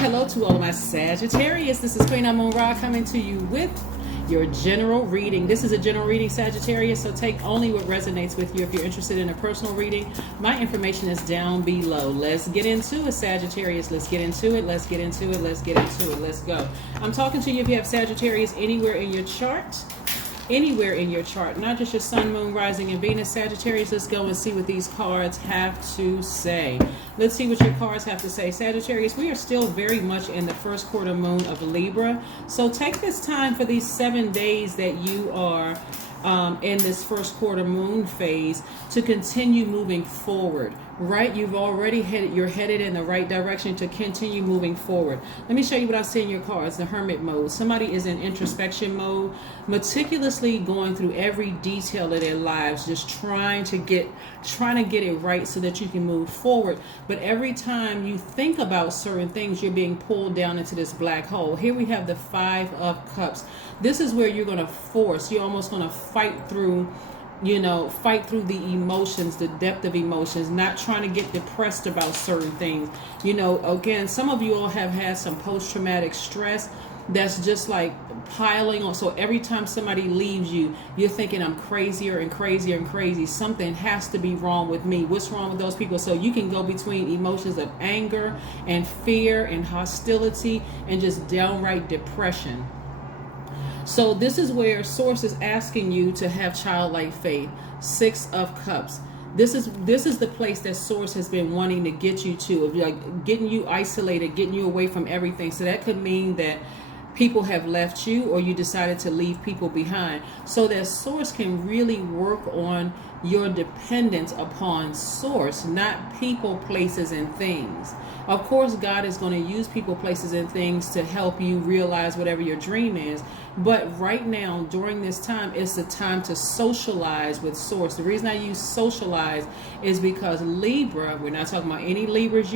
Hello to all of my Sagittarius. This is Queen Amun Ra coming to you with your general reading. This is a general reading, Sagittarius, so take only what resonates with you. If you're interested in a personal reading, my information is down below. Let's get into it, Sagittarius. Let's get into it. Let's get into it. Let's get into it. Let's go. I'm talking to you if you have Sagittarius anywhere in your chart. Anywhere in your chart, not just your sun, moon, rising, and Venus. Sagittarius, let's go and see what these cards have to say. Let's see what your cards have to say. Sagittarius, we are still very much in the first quarter moon of Libra. So take this time for these 7 days that you are in this first quarter moon phase to continue moving forward. Right, you're headed in the right direction to continue moving forward. Let me show you what I see in your cards. The hermit mode. Somebody is in introspection mode, meticulously going through every detail of their lives, just trying to get it right so that you can move forward. But every time you think about certain things, you're being pulled down into this black hole. Here we have the 5 of Cups. This is where you're going to force. You're almost going to fight through the emotions, the depth of emotions, not trying to get depressed about certain things. Again, some of you all have had some post-traumatic stress that's just like piling on. So every time somebody leaves you, you're thinking, I'm crazier and crazier and crazy. Something has to be wrong with me. What's wrong with those people? So you can go between emotions of anger and fear and hostility and just downright depression. So this is where Source is asking you to have childlike faith. 6 of Cups. This is the place that Source has been wanting to get you to, like getting you isolated, getting you away from everything. So that could mean that people have left you, or you decided to leave people behind, so that Source can really work on your dependence upon Source, not people, places, and things. Of course, God is going to use people, places, and things to help you realize whatever your dream is. But right now, during this time, it's the time to socialize with Source. The reason I use socialize is because Libra, we're not talking about any Libras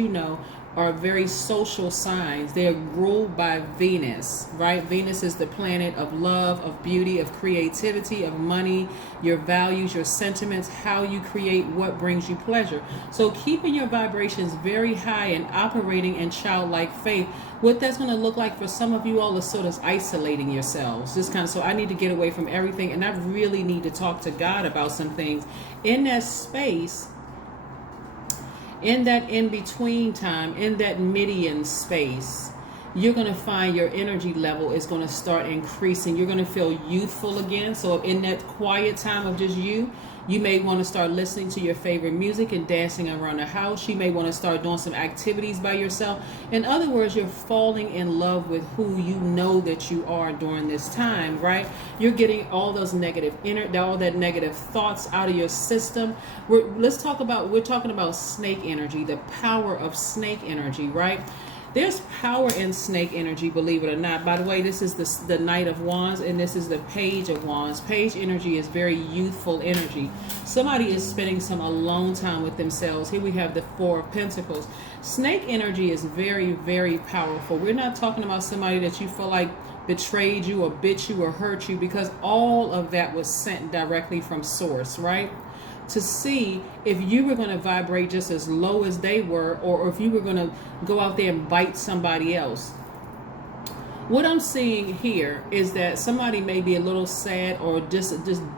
are very social signs. They're ruled by Venus, right? Venus is the planet of love, of beauty, of creativity, of money, your values, your sentiments, how you create what brings you pleasure. So keeping your vibrations very high and operating in childlike faith, what that's going to look like for some of you all is sort of isolating yourselves. So I need to get away from everything, and I really need to talk to God about some things. In that space, in that in-between time, in that median space, you're going to find your energy level is going to start increasing. You're going to feel youthful again. So in that quiet time of just you may want to start listening to your favorite music and dancing around the house. You may want to start doing some activities by yourself. In other words, you're falling in love with who you know that you are during this time, right? You're getting all those all that negative thoughts out of your system. We're talking about snake energy, the power of snake energy, right? There's power in snake energy, believe it or not. By the way, this is the Knight of Wands, and this is the Page of Wands. Page energy is very youthful energy. Somebody is spending some alone time with themselves. Here we have the 4 of Pentacles. Snake energy is very, very powerful. We're not talking about somebody that you feel like betrayed you or bit you or hurt you, because all of that was sent directly from Source, right? To see if you were going to vibrate just as low as they were, or if you were going to go out there and bite somebody else. What I'm seeing here is that somebody may be a little sad or just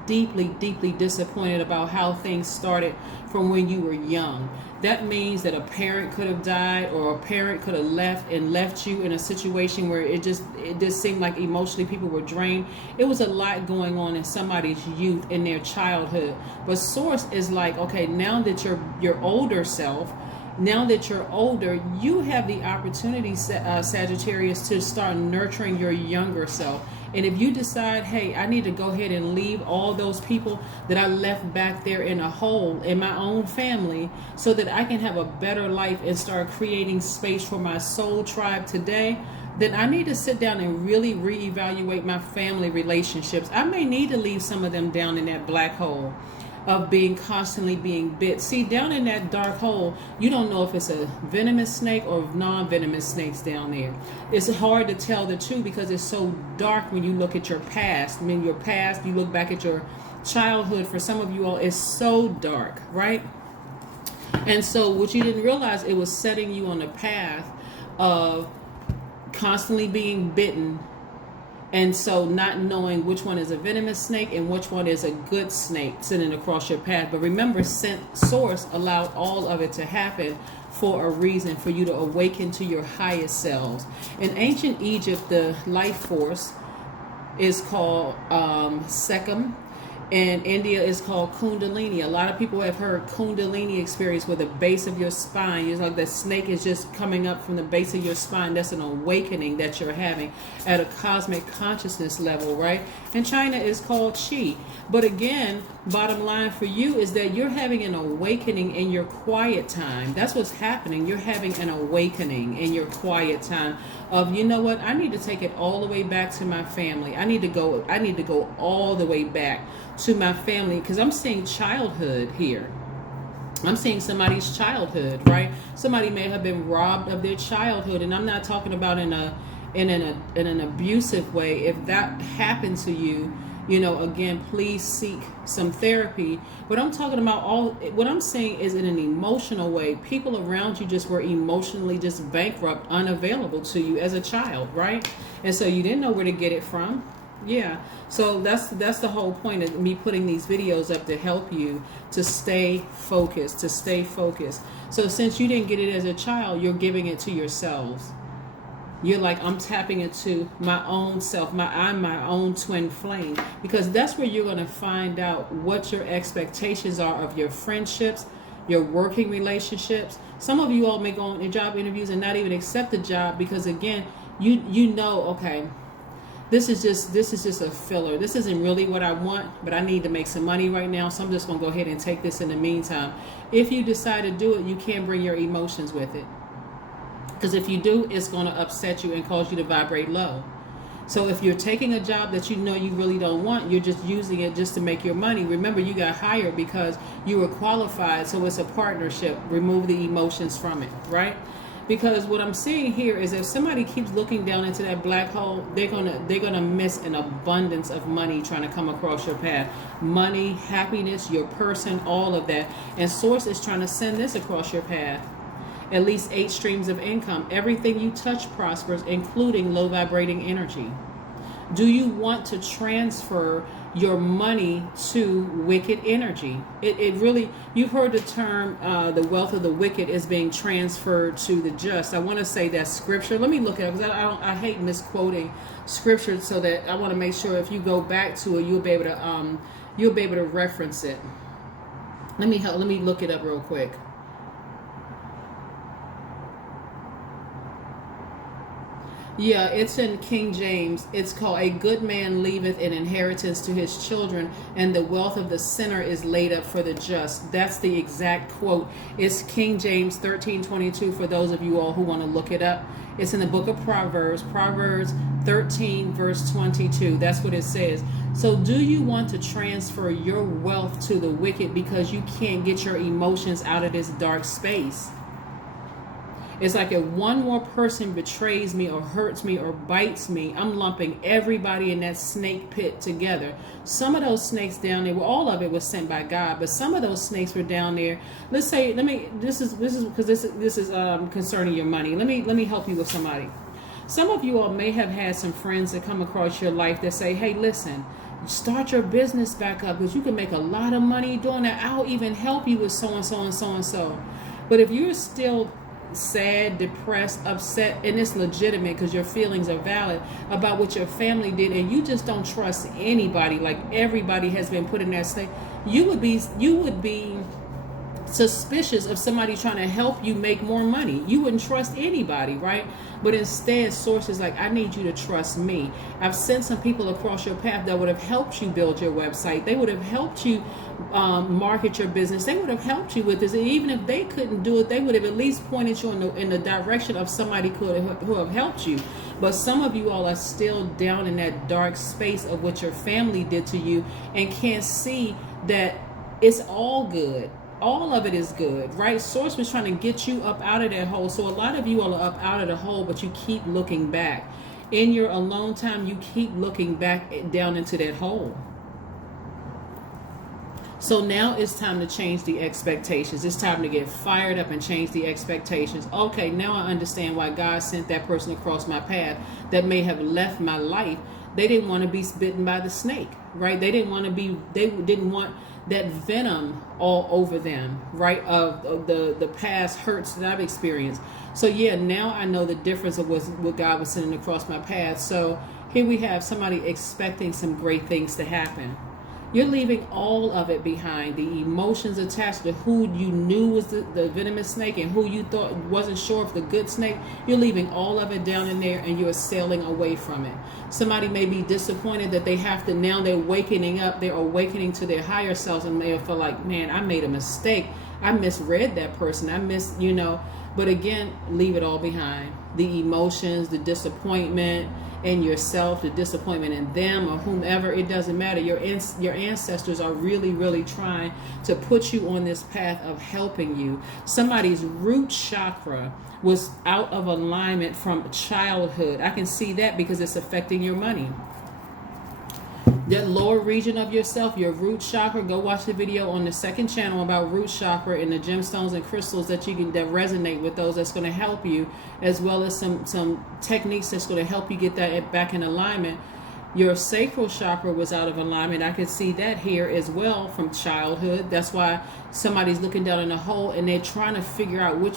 deeply, deeply disappointed about how things started from when you were young. That means that a parent could have died, or a parent could have left you in a situation where it just seemed like emotionally people were drained. It was a lot going on in somebody's youth, in their childhood. But Source is like, okay, now that your older self, now that you're older, you have the opportunity, Sagittarius, to start nurturing your younger self. And if you decide, hey, I need to go ahead and leave all those people that I left back there in a hole in my own family, so that I can have a better life and start creating space for my soul tribe today, then I need to sit down and really reevaluate my family relationships. I may need to leave some of them down in that black hole of constantly being bit. See, down in that dark hole, you don't know if it's a venomous snake or non-venomous snakes down there. It's hard to tell the two because it's so dark when you look at your past. I mean, your past, you look back at your childhood, for some of you all, is so dark, right? And so what you didn't realize, it was setting you on the path of constantly being bitten, and so not knowing which one is a venomous snake and which one is a good snake sitting across your path. But remember, source allowed all of it to happen for a reason, for you to awaken to your highest selves. In ancient Egypt, the life force is called Sekhem. In India, it's called Kundalini. A lot of people have heard Kundalini experience, where the base of your spine, it's like the snake is just coming up from the base of your spine. That's an awakening that you're having at a cosmic consciousness level, right? In China, it's called Qi. But again, bottom line for you is that you're having an awakening in your quiet time. That's what's happening. You're having an awakening in your quiet time of, you know what, I need to take it all the way back to my family. I need to go all the way back to my family, because I'm seeing childhood here. I'm seeing somebody's childhood, right? Somebody may have been robbed of their childhood, and I'm not talking about in an abusive way. If that happened to you, you know, again, please seek some therapy. But I'm talking about what I'm saying is in an emotional way. People around you just were emotionally just bankrupt, unavailable to you as a child, right? And so you didn't know where to get it from. Yeah, so that's the whole point of me putting these videos up, to help you to stay focused, So since you didn't get it as a child, you're giving it to yourselves. You're like, I'm tapping into my own self. I'm my own twin flame, because that's where you're going to find out what your expectations are of your friendships, your working relationships. Some of you all may go on job interviews and not even accept the job, because again, you know, okay, this is just a filler. This isn't really what I want, but I need to make some money right now, so I'm just going to go ahead and take this in the meantime. If you decide to do it, you can't bring your emotions with it. Because if you do, it's going to upset you and cause you to vibrate low. So if you're taking a job that you know you really don't want, you're just using it just to make your money. Remember, you got hired because you were qualified, so it's a partnership. Remove the emotions from it, right? Because what I'm seeing here is, if somebody keeps looking down into that black hole, they're gonna miss an abundance of money trying to come across your path. Money, happiness, your person, all of that. And Source is trying to send this across your path. At least 8 streams of income. Everything you touch prospers, including low vibrating energy. Do you want to transfer your money to wicked energy? It really, you've heard the term, the wealth of the wicked is being transferred to the just. I want to say that scripture. Let me look at it, because I hate misquoting scripture, so that I want to make sure if you go back to it, you'll be able to reference it. Let me look it up real quick. Yeah, it's in King James. It's called, "A good man leaveth an inheritance to his children, and the wealth of the sinner is laid up for the just." That's the exact quote. It's King James 13:22 for those of you all who want to look it up. It's in the book of Proverbs, Proverbs 13 verse 22. That's what it says. So do you want to transfer your wealth to the wicked because you can't get your emotions out of this dark space? It's like, if one more person betrays me or hurts me or bites me, I'm lumping everybody in that snake pit together. Some of those snakes down there, well, all of it was sent by God, but some of those snakes were down there. Let's say, this is because this is concerning your money. Let me help you with somebody. Some of you all may have had some friends that come across your life that say, "Hey, listen, start your business back up, because you can make a lot of money doing that. I'll even help you with so and so and so and so." But if you're still sad, depressed, upset, and it's legitimate because your feelings are valid about what your family did, and you just don't trust anybody, like everybody has been put in that state, you would be suspicious of somebody trying to help you make more money. You wouldn't trust anybody, right? But instead, Source is like, I need you to trust me. I've sent some people across your path that would have helped you build your website. They would have helped you market your business. They would have helped you with this. And even if they couldn't do it, they would have at least pointed you in the direction of somebody who have helped you. But some of you all are still down in that dark space of what your family did to you, and can't see that it's all good. All of it is good, right? Source was trying to get you up out of that hole. So a lot of you all are up out of the hole, but you keep looking back. In your alone time, you keep looking back down into that hole. So now it's time to change the expectations. It's time to get fired up and change the expectations. Okay, now I understand why God sent that person across my path that may have left my life. They didn't want to be bitten by the snake, right? They didn't want that venom all over them, right? Of the past hurts that I've experienced. So yeah, now I know the difference of what God was sending across my path. So here we have somebody expecting some great things to happen. You're leaving all of it behind. The emotions attached to who you knew was the venomous snake and who you thought wasn't sure if the good snake. You're leaving all of it down in there and you're sailing away from it. Somebody may be disappointed that they have to, now they're wakening up. They're awakening to their higher selves and they feel like, man, I made a mistake. I misread that person. But again, leave it all behind. The emotions, the disappointment in yourself, the disappointment in them or whomever, it doesn't matter. Your ancestors are really, really trying to put you on this path of helping you. Somebody's root chakra was out of alignment from childhood. I can see that because it's affecting your money. That lower region of yourself, your root chakra, go watch the video on the second channel about root chakra and the gemstones and crystals that resonate with those. That's going to help you, as well as some techniques that's going to help you get that back in alignment. Your sacral chakra was out of alignment. I could see that here as well from childhood. That's why somebody's looking down in a hole and they're trying to figure out who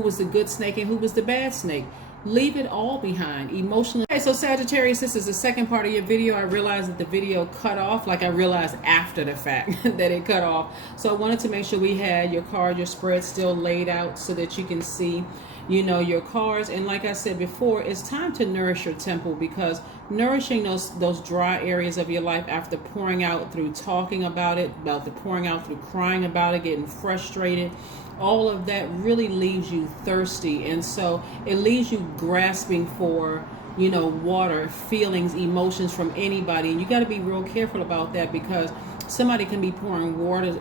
was the good snake and who was the bad snake. Leave it all behind emotionally. Okay, so Sagittarius, this is the second part of your video. I realized that the video cut off, like I realized after the fact that it cut off. So I wanted to make sure we had your card, your spread still laid out so that you can see, your cards. And like I said before, it's time to nourish your temple, because nourishing those dry areas of your life after pouring out through talking about it, pouring out through crying about it, getting frustrated, all of that really leaves you thirsty. And so it leaves you grasping for, water, feelings, emotions from anybody. And you got to be real careful about that, because somebody can be pouring water,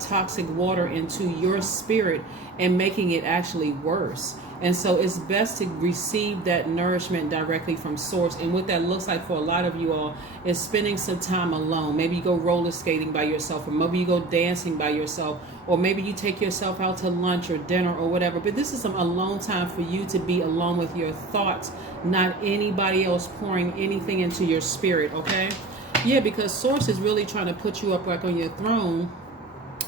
toxic water into your spirit and making it actually worse. And so it's best to receive that nourishment directly from source. And what that looks like for a lot of you all is spending some time alone. Maybe you go roller skating by yourself, or maybe you go dancing by yourself, or maybe you take yourself out to lunch or dinner or whatever. But this is some alone time for you to be alone with your thoughts, not anybody else pouring anything into your spirit, okay? Yeah, because source is really trying to put you up like on your throne.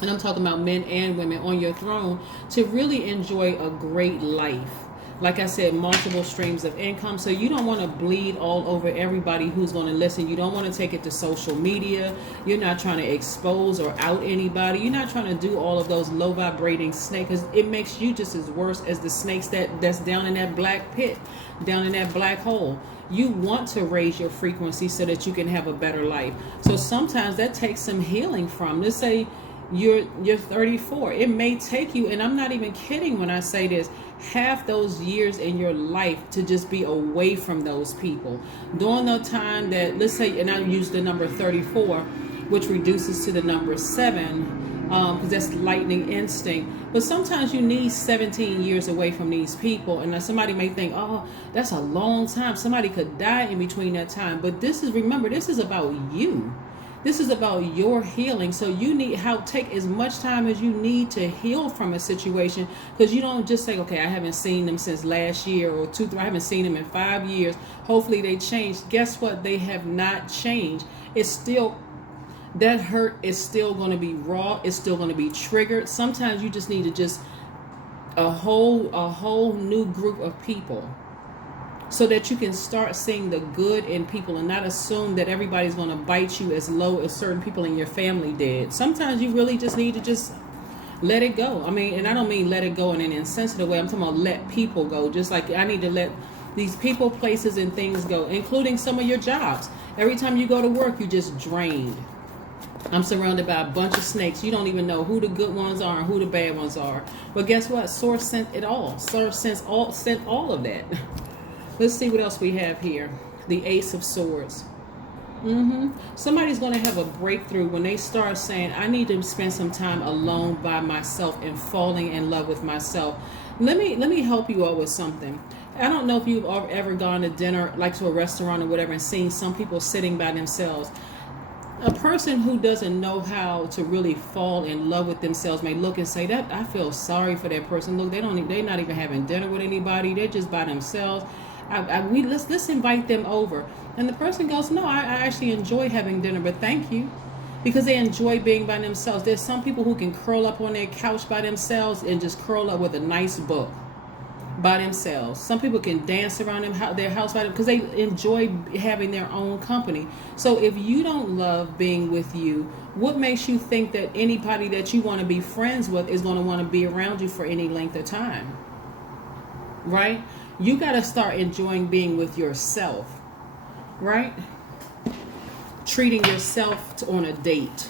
And I'm talking about men and women on your throne, to really enjoy a great life. Like I said, multiple streams of income. So you don't want to bleed all over everybody who's going to listen. You don't want to take it to social media. You're not trying to expose or out anybody. You're not trying to do all of those low vibrating snakes, because it makes you just as worse as the snakes that's down in that black pit, down in that black hole. You want to raise your frequency so that you can have a better life. So sometimes that takes some healing from. Let's say you're 34. It may take you, and I'm not even kidding when I say this, half those years in your life to just be away from those people. During the time that, let's say, and I use the number 34, which reduces to the number 7, because that's lightning instinct. But sometimes you need 17 years away from these people. And now somebody may think, oh, that's a long time. Somebody could die in between that time. But remember, this is about you. This is about your healing. So you take as much time as you need to heal from a situation, because you don't just say, okay, I haven't seen them since last year or I haven't seen them in 5 years. Hopefully they changed. Guess what? They have not changed. It's still, that hurt is still going to be raw. It's still going to be triggered. Sometimes you just need a whole new group of people, so that you can start seeing the good in people and not assume that everybody's going to bite you as low as certain people in your family did. Sometimes you really just need to just let it go. I mean, and I don't mean let it go in an insensitive way. I'm talking about let people go. Just like I need to let these people, places, and things go, including some of your jobs. Every time you go to work, you just drained. I'm surrounded by a bunch of snakes. You don't even know who the good ones are and who the bad ones are. But guess what? Source sent it all. Source sent all of that. Let's see what else we have here. The Ace of Swords. Somebody's going to have a breakthrough when they start saying, I need to spend some time alone by myself and falling in love with myself. Let me help you all with something. I don't know if you've ever gone to dinner, like to a restaurant or whatever, and seen some people sitting by themselves. A person who doesn't know how to really fall in love with themselves may look and say, that I feel sorry for that person. Look, they're not even having dinner with anybody. They're just by themselves. Let's invite them over. And the person goes, no, I actually enjoy having dinner, but thank you. Because they enjoy being by themselves. There's some people who can curl up on their couch by themselves and just curl up with a nice book by themselves. Some people can dance around their house by them because they enjoy having their own company. So if you don't love being with you, what makes you think that anybody that you want to be friends with is going to want to be around you for any length of time? Right? You got to start enjoying being with yourself. Right? Treating yourself on a date.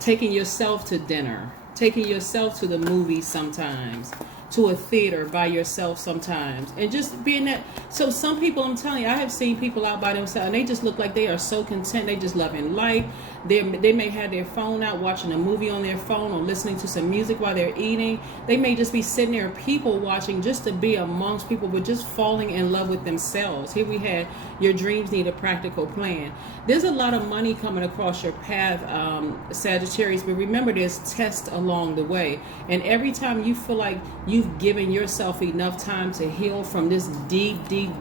Taking yourself to dinner. Taking yourself to the movies sometimes. To a theater by yourself sometimes, and just being that. So some people, I'm telling you, I have seen people out by themselves and they just look like they are so content. They just loving life. They may have their phone out watching a movie on their phone or listening to some music while they're eating. They may just be sitting there people watching just to be amongst people, but just falling in love with themselves. Here we had your dreams need a practical plan. There's a lot of money coming across your path, Sagittarius, but remember there's tests along the way. And every time you feel like you've given yourself enough time to heal from this deep,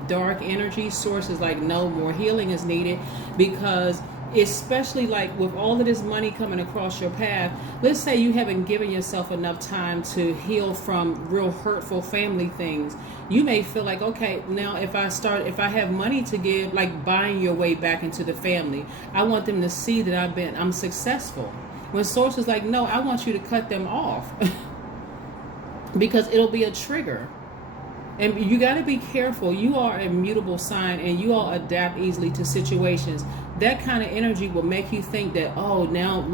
dark energy, source is like, no, more healing is needed. Because especially like with all of this money coming across your path, let's say you haven't given yourself enough time to heal from real hurtful family things. You may feel like, okay, now if I have money to give, like buying your way back into the family, I want them to see that I'm successful. When source is like, no, I want you to cut them off. Because it'll be a trigger. And you got to be careful. You are a mutable sign and you all adapt easily to situations. That kind of energy will make you think that, oh, now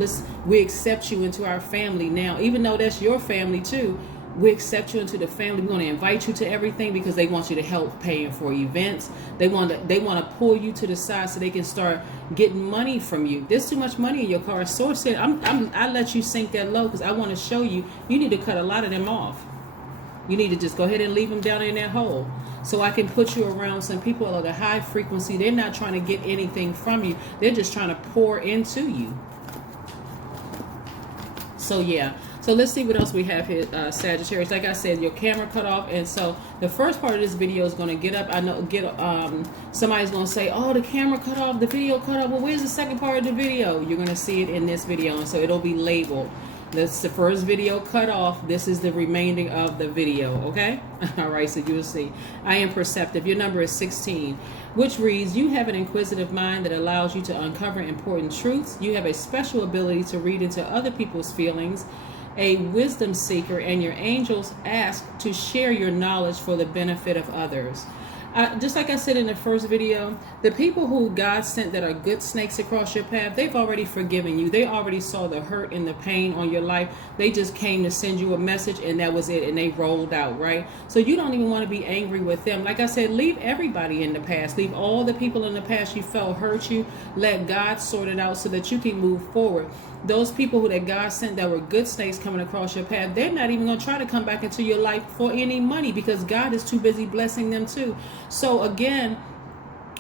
we accept you into our family now. Even though that's your family too, we accept you into the family. We're going to invite you to everything because they want you to help paying for events. They want to pull you to the side so they can start getting money from you. There's too much money in your car. Source said, I let you sink that low because I want to show you need to cut a lot of them off. You need to just go ahead and leave them down in that hole. So I can put you around some people at a high frequency. They're not trying to get anything from you. They're just trying to pour into you. So yeah. So let's see what else we have here, Sagittarius. Like I said, your camera cut off. And so the first part of this video is going to get up. I know somebody's going to say, oh, the camera cut off, the video cut off. Well, where's the second part of the video? You're going to see it in this video. And so it'll be labeled. That's the first video cut off. This is the remaining of the video, okay? All right, so you will see. I am perceptive. Your number is 16, which reads, you have an inquisitive mind that allows you to uncover important truths. You have a special ability to read into other people's feelings, a wisdom seeker, and your angels ask to share your knowledge for the benefit of others. Just like I said in the first video, the people who God sent that are good snakes across your path, they've already forgiven you. They already saw the hurt and the pain on your life. They just came to send you a message and that was it. And they rolled out, right? So you don't even want to be angry with them. Like I said, leave everybody in the past. Leave all the people in the past you felt hurt you. Let God sort it out so that you can move forward. Those people that God sent that were good snakes coming across your path, they're not even going to try to come back into your life for any money because God is too busy blessing them too. So again,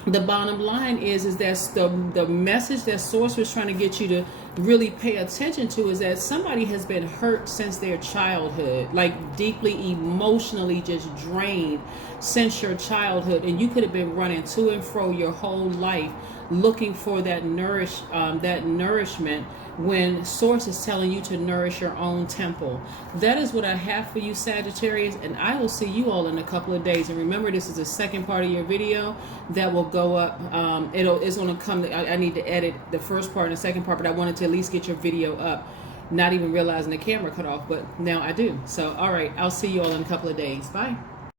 the bottom line is that the message that source was trying to get you to really pay attention to is that somebody has been hurt since their childhood, like deeply emotionally just drained since your childhood, and you could have been running to and fro your whole life looking for that nourishment when source is telling you to nourish your own temple. That is what I have for you, Sagittarius, and I will see you all in a couple of days. And remember, this is the second part of your video that will go up. It's going to come. I need to edit the first part and the second part, but I wanted to at least get your video up, not even realizing the camera cut off, but now I do. So all right, I'll see you all in a couple of days. Bye.